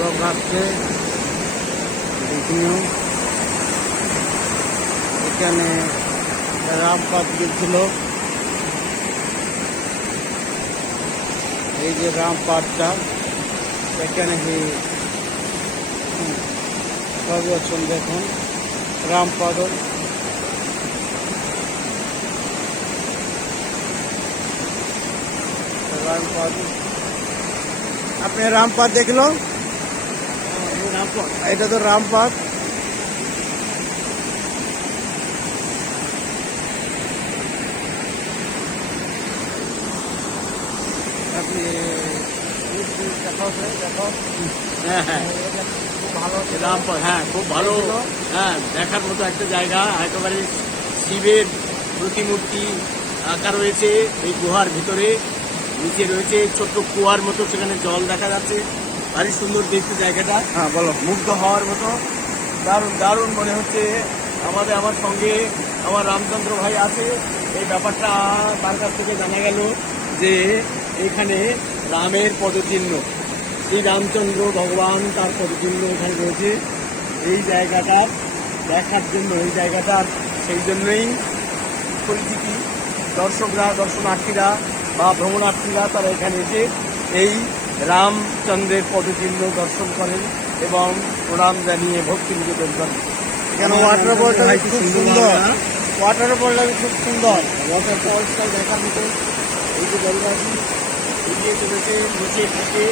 লোক আসছে বিভিন্ন। এখানে রামপাদ গেছিল, এই যে রামপাদটা, এখানে সবই আছেন দেখুন রামপাদ। রামপাদ আপনি রামপাদ দেখলো, এটা তো রামপাদ। আপনি দেখো, হ্যাঁ হ্যাঁ, খুব ভালো রামপাদ, হ্যাঁ খুব ভালো, হ্যাঁ দেখার মতো একটা জায়গা। একেবারে শিবের প্রতিমূর্তি আঁকা রয়েছে এই গুহার ভিতরে, নিচে রয়েছে ছোট্ট কুয়ার মতো, সেখানে জল দেখা যাচ্ছে, ভারী সুন্দর দেখতে জায়গাটা। হ্যাঁ বলো। মুগ্ধ হওয়ার মতো, দারুণ দারুণ মনে হচ্ছে। আমার সঙ্গে আমার রামচন্দ্র ভাই আছে, এই ব্যাপারটা তার কাছ থেকে জানা গেল যে এখানে রামের পদচিহ্ন, এই রামচন্দ্র ভগবান তার পদচিহ্ন এখানে রয়েছে। এই জায়গাটা দেখার জন্য, এই জায়গাটার সেই জন্যই পরিচিতি। দর্শকরা, দর্শনার্থীরা বা ভ্রমণার্থীরা তারা এখানে এসে এই রামচন্দ্রের পদচিহ্ন দর্শন করেন এবং প্রণাম জানিয়ে ভক্তি নিবেদন করেন। এখানে ওয়াটার ফলটা খুব সুন্দর, ওয়াটার ফলটা খুব সুন্দর। ওয়াটার ফলসটা দেখার মতো। এই যে জলরাশি এগিয়ে চলেছে, নিচে থাকে,